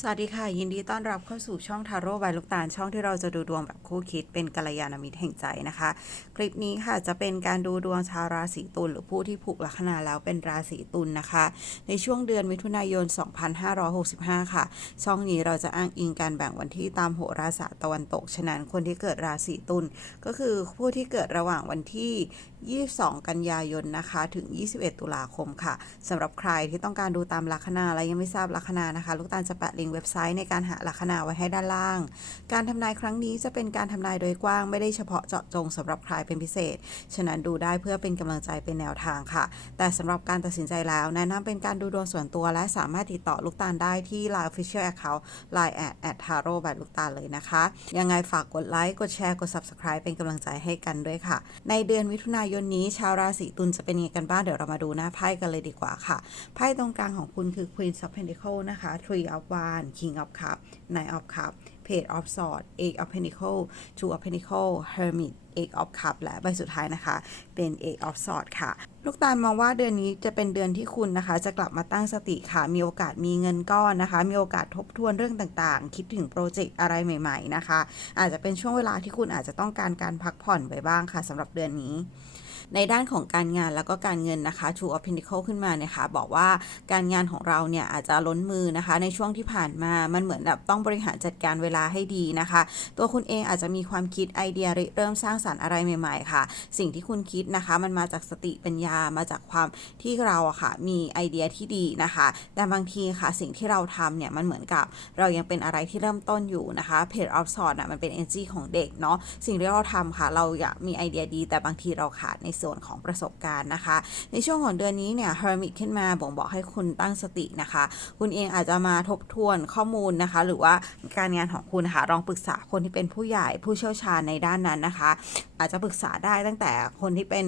สวัสดีค่ะ ยินดีต้อนรับเข้าสู่ช่องทาโร่ใบลูกตาลช่องที่เราจะดูดวงแบบคู่คิดเป็นกัลยาณมิตรแห่งใจนะคะ คลิปนี้ค่ะจะเป็นการดูดวงชาวราศีตุลหรือผู้ที่ผูกลัคนาแล้วเป็นราศีตุลนะคะ ในช่วงเดือนมิถุนายน 2565 ค่ะ ช่องนี้เราจะอ้างอิงการแบ่งวันที่ตามโหราศาสตร์ตะวันตก ฉะนั้นคนที่เกิดราศีตุลก็คือผู้ที่เกิดระหว่างวันที่ 22 กันยายนนะคะถึง 21 ตุลาคมค่ะสำหรับใครที่ต้องการดูตามลัคนาและยังไม่ทราบลัคนานะคะ ลูกตาลจะแปะลิงก์เว็บไซต์ในการหาลัคนาไว้ให้ด้านล่าง การทำนายครั้งนี้จะเป็นการทำนายโดยกว้างไม่ได้เฉพาะเจาะจงสำหรับใครเป็นพิเศษ ฉะนั้นดูได้เพื่อเป็นกำลังใจเป็นแนวทางค่ะ แต่สำหรับการตัดสินใจแล้วแนะนำเป็นการดูดวงส่วนตัว และสามารถติดต่อลูกตาลได้ที่ Line Official Account Line at at taro แบบลูกตาลเลยนะคะ ยังไงฝากกดไลค์กดแชร์กด Subscribe เป็นกำลังใจให้กันด้วยค่ะ ในเดือนมิถุนายนนี้ชาวราศีตุลจะเป็นยังไงกันบ้างเดี๋ยวเรามาดูหน้าไพ่กันเลยดีกว่าค่ะไพ่ตรงกลางของคุณคือ Queen of Pentacles นะคะ Three of w a n d King of Cup Nine of Cup Page of Sword Eight of Pentacle Two of Pentacle Hermit Eight of Cup และใบสุดท้ายนะคะ เป็น Eight of Sword ค่ะ ลูกตาลมองว่าเดือนนี้จะเป็นเดือนที่คุณนะคะ จะกลับมาตั้งสติค่ะ มีโอกาสมีเงินก้อนนะคะ มีโอกาสทบทวนเรื่องต่างๆ คิดถึงโปรเจกต์อะไรใหม่ๆนะคะ อาจจะเป็นช่วงเวลาที่คุณอาจจะต้องการการพักผ่อนไปบ้างค่ะสำหรับเดือนนี้ ในด้านของการงานแล้วก็การเงินนะคะ Two of Pentacles ขึ้นมาเนี่ยค่ะบอกว่าการงานของเราเนี่ยอาจจะล้นมือนะคะ ในช่วงที่ผ่านมามันเหมือนแบบต้องบริหารจัดการเวลาให้ดีนะคะ ตัวคุณเองอาจจะมีความคิดไอเดียเริ่มสร้างสารรค์อะไรใหม่ ๆ ค่ะ สิ่งที่คุณคิดนะคะ มันมาจากสติปัญญามาจากความที่เราอะค่ะมีไอเดียที่ดีนะคะ แต่บางทีค่ะสิ่งที่เราทำเนี่ยมันเหมือนกับเรายังเป็นอะไรที่เริ่มต้นอยู่นะคะ Page of Swords อะมันเป็น energy ของเด็กเนาะสิ่งที่เราทำค่ะ เราอยากมีไอเดียดี แต่บางทีเราขาดในส่วนของประสบการณ์นะคะ ในช่วงของเดือนนี้เนี่ย Hermit ขึ้นมาบ่งบอกให้คุณตั้งสตินะคะ คุณเองอาจจะมาทบทวนข้อมูลนะคะ หรือว่าการงานของคุณค่ะลองปรึกษาคนที่เป็นผู้ใหญ่ผู้เชี่ยวชาญในด้านนั้นนะคะอาจจะปรึกษาได้ตั้งแต่คนที่เป็น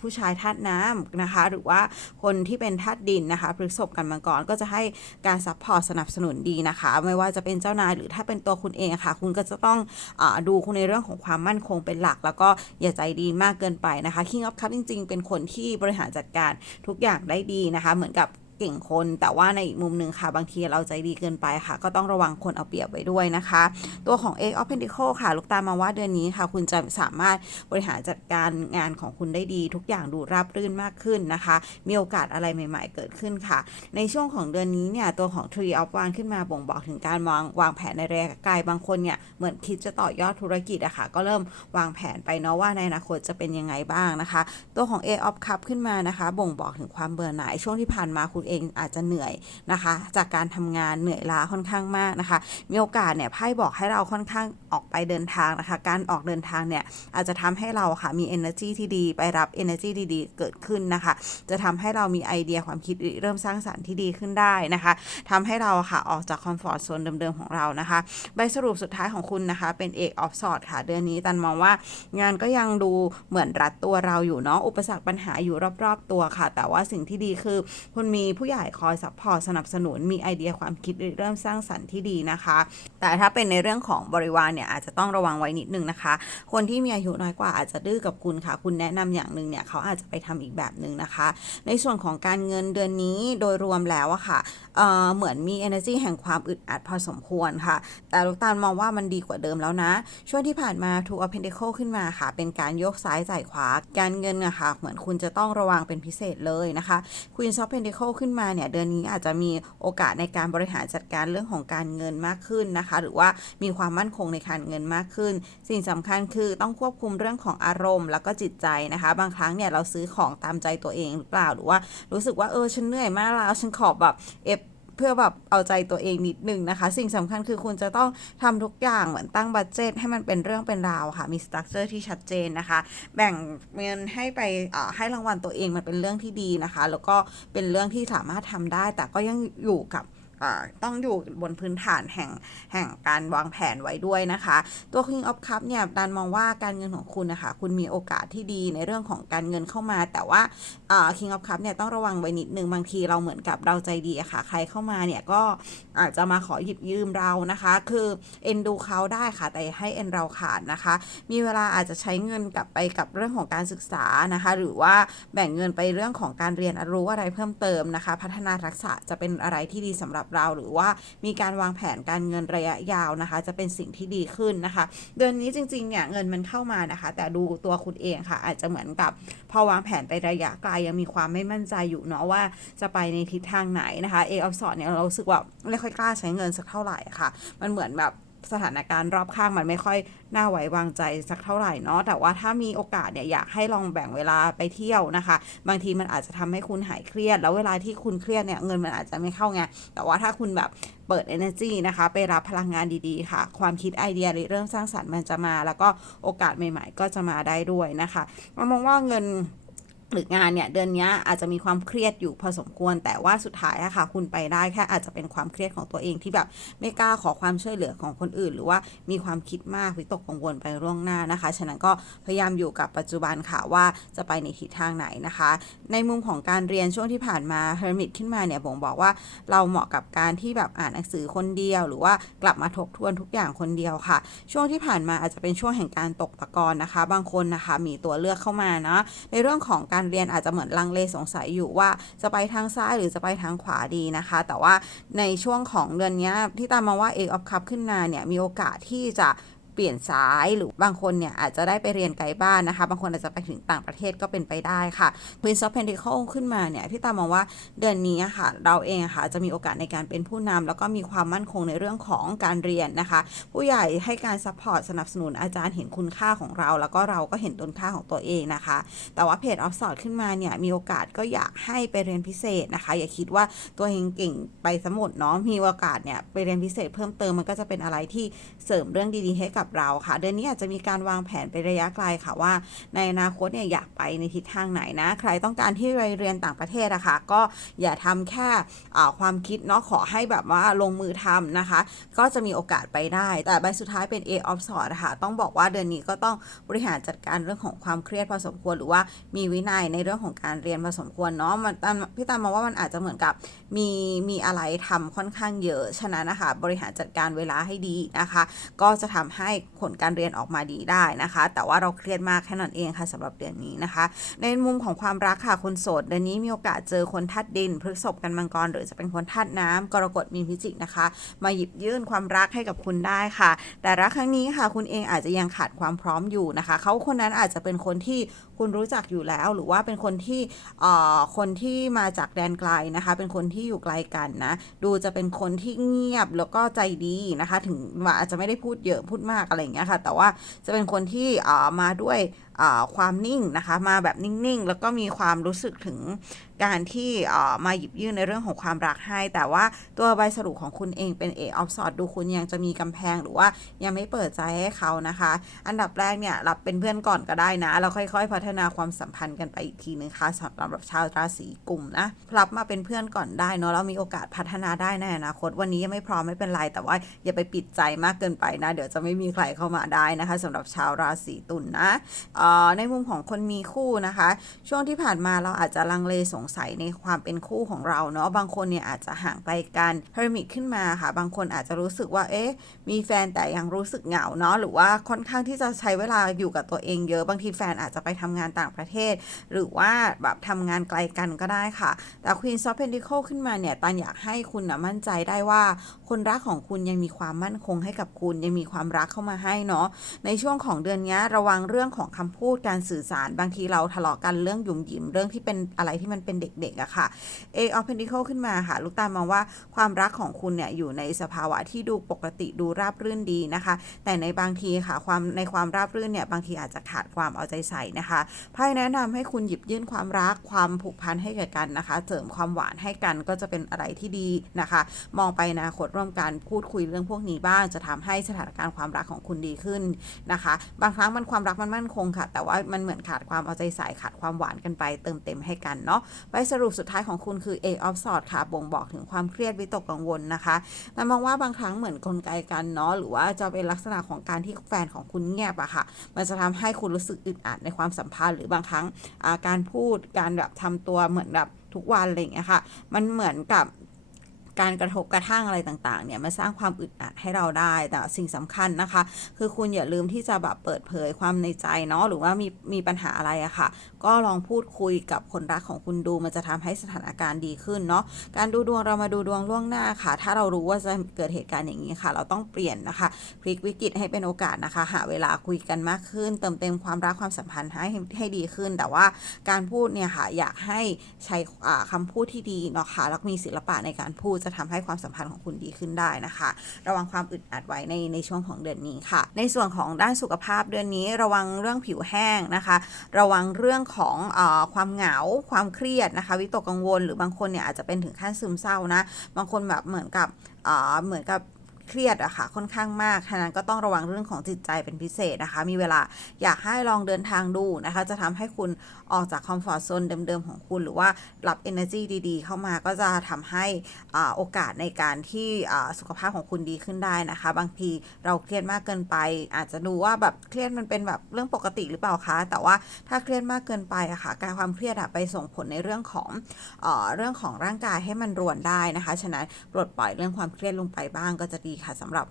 ผู้ชายธาตุน้ำนะคะ หรือว่าคนที่เป็นธาตุดินนะคะพฤษภกันมาก่อนก็จะให้การซัพพอร์ตสนับสนุนดีนะคะ ไม่ว่าจะเป็นเจ้านายหรือถ้าเป็นตัวคุณเองค่ะ คุณก็จะต้องอดูคุณในเรื่องของความมั่นคงเป็นหลัก แล้วก็อย่าใจดีมากเกินไปนะคะ King of Cup จริง ๆ เป็นคนที่บริหารจัดการทุกอย่างได้ดีนะคะ เหมือนกับ เก่งคน แต่ว่าในอีกมุมหนึ่งค่ะ บางทีเราใจดีเกินไปค่ะ ก็ต้องระวังคนเอาเปรียบไว้ด้วยนะคะ ตัวของ Eight of Pentacle ค่ะ ลูกตามาว่าเดือนนี้ค่ะ คุณจะสามารถบริหารจัดการงานของคุณได้ดี ทุกอย่างดูราบรื่นมากขึ้นนะคะ มีโอกาสอะไรใหม่ ๆ เกิดขึ้นค่ะ ในช่วงของเดือนนี้เนี่ยตัวของ Tree of w a n d ขึ้นมาบ่งบอกถึงการวางวางแผนในระยะไกลบางคนเนี่ยเหมือนคิดจะต่อยอดธุรกิจอะค่ะก็เริ่มวางแผนไปเนาะว่าในอนาคตจะเป็นยังไงบ้างนะคะ ตัวของ A of Cup ขึ้นมานะคะ บ่งบอกถึงความเบื่อหน่ายช่วงที่ผ่านมาคุณเองอาจจะเหนื่อยนะคะ จากการทำงานเหนื่อยล้าค่อนข้างมากนะคะ มีโอกาสเนี่ยไพ่บอกให้เราค่อนข้างออกไปเดินทางนะคะ การออกเดินทางเนี่ยอาจจะทำให้เราค่ะมี energy ที่ดีไปรับ energy ดีๆ เกิดขึ้นนะคะ จะทำให้เรามีไอเดียความคิดเริ่มสร้างสรรค์ที่ดีขึ้นได้นะคะทำให้เราค่ะออกจากคอมฟอร์ทโซนเดิมๆของเรานะคะ ใบสรุปสุดท้ายของคุณนะคะ เป็นเอกออฟสอดค่ะ เดือนนี้ตันมองว่างานก็ยังดูเหมือนรัดตัวเราอยู่เนาะอุปสรรคปัญหาอยู่รอบๆตัวค่ะ แต่ว่าสิ่งที่ดีคือคุณมีผู้ใหญ่คอยซัพพอร์ตสนับสนุนมีไอเดียความคิดเริ่มสร้างสรรค์ที่ดีนะคะ แต่ถ้าเป็นในเรื่องของบริวารเนี่ยอาจจะต้องระวังไว้นิดนึงนะคะ คนที่มีอายุน้อยกว่าอาจจะดื้อกับคุณค่ะ คุณแนะนำอย่างหนึ่งเนี่ยเขาอาจจะไปทำอีกแบบหนึ่งนะคะ ในส่วนของการเงินเดือนนี้โดยรวมแล้วอะค่ะเอ่อเหมือนมี energy แห่งความอึดอัดพอสมควรค่ะ แต่ลูกตาลมองว่ามันดีกว่าเดิมแล้วนะ ช่วงที่ผ่านมา Two of Pentacles ขึ้นมาค่ะ เป็นการโยกซ้ายจ่ายขวา การเงินอะค่ะเหมือนคุณจะต้องระวังเป็นพิเศษเลยนะคะ Queen of p e n t a c l e ขึ้นมาเนี่ยเดือนนี้อาจจะมีโอกาสในการบริหารจัดการเรื่องของการเงินมากขึ้นนะคะ หรือว่ามีความมั่นคงในการเงินมากขึ้น สิ่งสำคัญคือต้องควบคุมเรื่องของอารมณ์ แล้วก็จิตใจนะคะ บางครั้งเนี่ยเราซื้อของตามใจตัวเองหรือเปล่าหรือว่ารู้สึกว่าเออฉันเหนื่อยมากแล้วฉันขอแบบเอฟ เพื่อแบบเอาใจตัวเองนิดนึงนะคะ สิ่งสำคัญคือคุณจะต้องทำทุกอย่างเหมือนตั้งบัตเจตให้มันเป็นเรื่องเป็นราวค่ะ มีสตรัคเจอร์ที่ชัดเจนนะคะ แบ่งเงินให้ไปอ่าให้รางวัลตัวเองมันเป็นเรื่องที่ดีนะคะ แล้วก็เป็นเรื่องที่สามารถทำได้ แต่ก็ยังอยู่กับ ต้องอยู่บนพื้นฐานแห่งแห่งการวางแผนไว้ด้วยนะคะ ตัว King of Cup เนี่ยดันมองว่าการเงินของคุณนะคะ คุณมีโอกาสที่ดีในเรื่องของการเงินเข้ามา แต่ว่า King of Cup เนี่ยต้องระวังไว้นิดนึงบางทีเราเหมือนกับเราใจดีอะค่ะ ใครเข้ามาเนี่ยก็อาจจะมาขอหยิบยืมเรานะคะ คือเอ็นดูเขาได้ค่ะ แต่ให้เอ็นเราขาดนะคะ มีเวลาอาจจะใช้เงินกลับไปกับเรื่องของการศึกษานะคะ หรือว่าแบ่งเงินไปเรื่องของการเรียนรู้อะไรเพิ่มเติมนะคะ พัฒนาทักษะจะเป็นอะไรที่ดีสำหรับเรา หรือว่ามีการวางแผนการเงินระยะยาวนะคะ จะเป็นสิ่งที่ดีขึ้นนะคะ เดือนนี้จริงๆเนี่ยเงินมันเข้ามานะคะ แต่ดูตัวคุณเองค่ะ อาจจะเหมือนกับพอวางแผนไประยะไกลยังมีความไม่มั่นใจอยู่เนาะว่าจะไปในทิศทางไหนนะคะเอออฟสอดเนี่ยเราสึกว่าไม่ค่อยกล้าใช้เงินสักเท่าไหร่ค่ะ มันเหมือนแบบ สถานการณ์รอบข้างมันไม่ค่อยน่าไว้วางใจสักเท่าไหร่เนาะแต่ว่าถ้ามีโอกาสเนี่ยอยากให้ลองแบ่งเวลาไปเที่ยวนะคะ บางทีมันอาจจะทำให้คุณหายเครียด แล้วเวลาที่คุณเครียดเนี่ยเงินมันอาจจะไม่เข้าไงแต่ว่าถ้าคุณแบบเปิด energy นะคะ ไปรับพลังงานดีๆ ค่ะ ความคิดไอเดียหรือเรื่องสร้างสรรค์มันจะมา แล้วก็โอกาสใหม่ ๆ ก็จะมาได้ด้วยนะคะมองว่าเงิน หรืองานเนี่ยเดือนนี้อาจจะมีความเครียดอยู่พอสมควร แต่ว่าสุดท้ายอะค่ะ คุณไปได้แค่อาจจะเป็นความเครียดของตัวเองที่แบบไม่กล้าขอความช่วยเหลือของคนอื่น หรือว่ามีความคิดมากวิตกกังวลไปล่วงหน้านะคะ ฉะนั้นก็พยายามอยู่กับปัจจุบันค่ะว่าจะไปในทิศทางไหนนะคะ ในมุมของการเรียนช่วงที่ผ่านมาเฮอร์มิตขึ้นมาเนี่ยบ่งบอกว่าเราเหมาะกับการที่แบบอ่านหนังสือคนเดียว หรือว่ากลับมาทบทวนทุกอย่างคนเดียวค่ะ ช่วงที่ผ่านมาอาจจะเป็นช่วงแห่งการตกตะกอนนะคะ บางคนนะคะมีตัวเลือกเข้ามาเนาะในเรื่องของการการเรียนอาจจะเหมือนลังเลสงสัยอยู่ว่าจะไปทางซ้ายหรือจะไปทางขวาดีนะคะ แต่ว่าในช่วงของเดือนนี้ที่ตามมาว่าเอกอัพคับขึ้นมาเนี่ยมีโอกาสที่จะ ปลี่ยนสายหรือบางคนเนี่ยอาจจะได้ไปเรียนไกลบ้านนะคะ บางคนอาจจะไปถึงต่างประเทศก็เป็นไปได้ค่ะ Queen of Pentacles ขึ้นมาเนี่ยพี่ตามองว่าเดือนนี้ค่ะ เราเองค่ะจะมีโอกาสในการเป็นผู้นำแล้วก็มีความมั่นคงในเรื่องของการเรียนนะคะ ผู้ใหญ่ให้การซัพพอร์ตสนับสนุนอาจารย์เห็นคุณค่าของเรา แล้วก็เราก็เห็นต้นค่าของตัวเองนะคะ แต่ว่าเพจออฟสอดขึ้นมาเนี่ยมีโอกาสก็อยากให้ไปเรียนพิเศษนะคะ อย่าคิดว่าตัวเองเก่งไปสมดเนาะมีโอกาสเนี่ยไปเรียนพิเศษเพิ่มเติมมันก็จะเป็นอะไรที่เสริมเรื่องดีๆให้กับเราค่ะ เดือนนี้อาจจะมีการวางแผนไประยะไกลค่ะว่า ในอนาคตเนี่ยอยากไปในทิศทางไหนนะ ใครต้องการที่ไปเรียนต่างประเทศอะคะก็อย่าทำแค่ความคิดเนาะขอให้แบบว่าลงมือทำนะคะ ก็จะมีโอกาสไปได้ แต่ใบสุดท้ายเป็น A of Swords ค่ะต้องบอกว่าเดือนนี้ก็ต้องบริหารจัดการเรื่องของความเครียดพอสมควรหรือว่ามีวินัยในเรื่องของการเรียนพอสมควรเนาะมันพี่ตามมาว่ามันอาจจะเหมือนกับมีมีอะไรทำค่อนข้างเยอะ ฉะนั้นนะคะบริหารจัดการเวลาให้ดีนะคะ ก็จะทำให้ผลการเรียนออกมาดีได้นะคะ แต่ว่าเราเครียดมากแค่นั้นเองค่ะสำหรับเดือนนี้นะคะ ในมุมของความรักค่ะคนโสดเดือนนี้มีโอกาสเจอคนทัดดินพฤกษบกันมังกรหรือจะเป็นคนทัดน้ำกรกฎมีพิจิกนะคะ มาหยิบยื่นความรักให้กับคุณได้ค่ะ แต่รักครั้งนี้ค่ะ คุณเองอาจจะยังขาดความพร้อมอยู่นะคะ เขาคนนั้นอาจจะเป็นคนที่ คุณรู้จักอยู่แล้ว หรือว่าเป็นคนที่เอ่อคนที่มาจากแดนไกลนะคะ เป็นคนที่อยู่ไกลกันนะ ดูจะเป็นคนที่เงียบแล้วก็ใจดีนะคะ ถึงว่าอาจจะไม่ได้พูดเยอะพูดมากอะไรอย่างเงี้ยค่ะ แต่ว่าจะเป็นคนที่เอ่อมาด้วย ความนิ่งนะคะ มาแบบนิ่งๆ แล้วก็มีความรู้สึกถึงการที่มาหยิบยื่นในเรื่องของความรักให้ แต่ว่าตัวใบสรุปของคุณเองเป็นเอออฟสอดดูคุณยังจะมีกำแพงหรือว่ายังไม่เปิดใจให้เขานะคะ อันดับแรกเนี่ยรับเป็นเพื่อนก่อนก็ได้นะแล้วค่อยๆ พัฒนาความสัมพันธ์กันไปอีกทีนึงค่ะสำหรับชาวราศีกลุ่มนะรับมาเป็นเพื่อนก่อนได้เนาะแล้วมีโอกาสพัฒนาได้ในอนาคตวันนี้ยังไม่พร้อมไม่เป็นไร แต่ว่าอย่าไปปิดใจมากเกินไปนะ เดี๋ยวจะไม่มีใครเข้ามาได้นะคะสำหรับชาวราศีตุลนนะในมุมของคนมีคู่นะคะ ช่วงที่ผ่านมาเราอาจจะลังเลสงสัยในความเป็นคู่ของเราเนาะบางคนเนี่ยอาจจะห่างไกลกันเฮอร์มิตขึ้นมาค่ะ บางคนอาจจะรู้สึกว่าเอ๊ะมีแฟนแต่ยังรู้สึกเหงาเนาะหรือว่าค่อนข้างที่จะใช้เวลาอยู่กับตัวเองเยอะบางทีแฟนอาจจะไปทำงานต่างประเทศ หรือว่าแบบทำงานไกลกันก็ได้ค่ะ แต่ Queen of Pentacles ขึ้นมาเนี่ยตันอยากให้คุณนะมั่นใจได้ว่า คนรักของคุณยังมีความมั่นคงให้กับคุณยังมีความรักเข้ามาให้เนาะในช่วงของเดือนนี้ระวังเรื่องของคำพูดการสื่อสารบางทีเราทะเลาะกันเรื่องหยุ่มหยิมเรื่องที่เป็นอะไรที่มันเป็นเด็กๆอะค่ะ A of Pentacles ขึ้นมาค่ะ ลูกตามองว่าความรักของคุณเนี่ยอยู่ในสภาวะที่ดูปกติดูราบรื่นดีนะคะ แต่ในบางทีค่ะความในความราบรื่นเนี่ยบางทีอาจจะขาดความเอาใจใส่นะคะไพ่แนะนำให้คุณหยิบยื่นความรักความผูกพันให้แก่กันนะคะ เสริมความหวานให้กันก็จะเป็นอะไรที่ดีนะคะ มองไปอนาคตร่วมกันพูดคุยเรื่องพวกนี้บ้างจะทำให้สถานการณ์ความรักของคุณดีขึ้นนะคะ บางครั้งมันความรักมันมั่นคงค่ะแต่ว่ามันเหมือนขาดความเอาใจใส่ขาดความหวานกันไปเติมเต็มให้กันเนาะไปสรุปสุดท้ายของคุณคือ A of s w o r d ค่ะ บ่งบอกถึงความเครียดวิตกกังวลนะคะแต่มองว่าบางครั้งเหมือนกลไกกันเนาะหรือว่าจะเป็นลักษณะของการที่แฟนของคุณเงียบอะค่ะ มันจะทำให้คุณรู้สึกอึดอัดในความสัมพันธ์ หรือบางครั้งการพูดการแบบทำตัวเหมือนแบบทุกวันอะไรอย่างเงี้ยค่ะ มันเหมือนกับ การกระทบกระทั่งอะไรต่างๆเนี่ยมาสร้างความอึดอัดให้เราได้ แต่สิ่งสำคัญนะคะ คือคุณอย่าลืมที่จะแบบเปิดเผยความในใจเนาะหรือว่ามีมีปัญหาอะไรอะค่ะ ก็ลองพูดคุยกับคนรักของคุณดู มันจะทำให้สถานการณ์ดีขึ้นเนาะการดูดวงเรามาดูดวงล่วงหน้าค่ะ ถ้าเรารู้ว่าจะเกิดเหตุการณ์อย่างนี้ค่ะ เราต้องเปลี่ยนนะคะพลิกวิกฤตให้เป็นโอกาสนะคะ หาเวลาคุยกันมากขึ้น เติมเต็มความรักความสัมพันธ์ให้ให้ดีขึ้น แต่ว่าการพูดเนี่ยค่ะอยากให้ใช้อ่าคำพูดที่ดีเนาะค่ะแล้วมีศิลปะในการพูดจะทำให้ความสัมพันธ์ของคุณดีขึ้นได้นะคะ ระวังความอึดอัดไว้ในในช่วงของเดือนนี้ค่ะ ในส่วนของด้านสุขภาพเดือนนี้ ระวังเรื่องผิวแห้งนะคะ ระวังเรื่องของเออความเหงา ความเครียดนะคะ วิตกกังวล หรือบางคนเนี่ยอาจจะเป็นถึงขั้นซึมเศร้านะ บางคนแบบเหมือนกับเอ่อเหมือนกับ เครียดอะค่ะค่อนข้างมากฉะนั้นก็ต้องระวังเรื่องของจิตใจเป็นพิเศษนะคะ มีเวลาอยากให้ลองเดินทางดูนะคะ จะทำให้คุณออกจากคอมฟอร์ทโซนเดิมๆของคุณหรือว่ารับ energy ดีๆ เข้ามาก็จะทำให้อ่าโอกาสในการที่สุขภาพของคุณดีขึ้นได้นะคะ บางทีเราเครียดมากเกินไป อาจจะดูว่าแบบเครียดมันเป็นแบบเรื่องปกติหรือเปล่าคะ แต่ว่าถ้าเครียดมากเกินไปอะค่ะ การความเครียดอะไปส่งผลในเรื่องของเอ่อเรื่องของร่างกายให้มันรวนได้นะคะ ฉะนั้นปลดปล่อยเรื่องความเครียดลงไปบ้างก็จะดีค่ะสำหรับ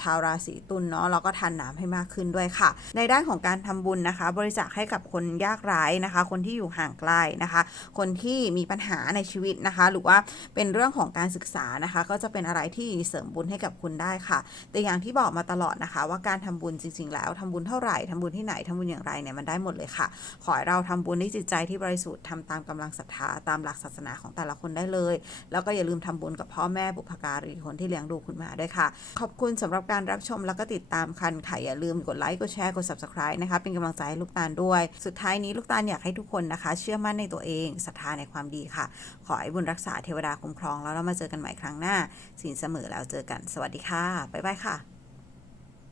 ชาวราศีตุลเนาะแล้วก็ทานน้ำให้มากขึ้นด้วยค่ะ ในด้านของการทำบุญนะคะ บริจาคให้กับคนยากไร้นะคะ คนที่อยู่ห่างไกลนะคะ คนที่มีปัญหาในชีวิตนะคะ หรือว่าเป็นเรื่องของการศึกษานะคะ ก็จะเป็นอะไรที่เสริมบุญให้กับคุณได้ค่ะ แต่อย่างที่บอกมาตลอดนะคะ ว่าการทำบุญจริง ๆ แล้วทำบุญเท่าไหร่ทำบุญที่ไหนทำบุญอย่างไรเนี่ยมันได้หมดเลยค่ะ ขอให้เราทำบุญด้วยจิตใจที่บริสุทธิ์ทำตามกำลังศรัทธาตามหลักศาสนาของแต่ละคนได้เลย แล้วก็อย่าลืมทำบุญกับพ่อแม่บุพการีคนที่เลี้ยงดูคุณมาด้วยค่ะ ขอบคุณสำหรับการรับชมแล้วก็ติดตามคันค่ะอย่าลืมกดไลค์กดแชร์กด subscribe นะคะเป็นกำลังใจให้ลูกตาลด้วย สุดท้ายนี้ลูกตาลอยากให้ทุกคนนะคะ เชื่อมั่นในตัวเองศรัทธาในความดีค่ะ ขอให้บุญรักษาเทวดาคุ้มครองแล้วเรามาเจอกันใหม่ครั้งหน้าสินเสมอแล้วเจอกันสวัสดีค่ะบ๊ายบายค่ะ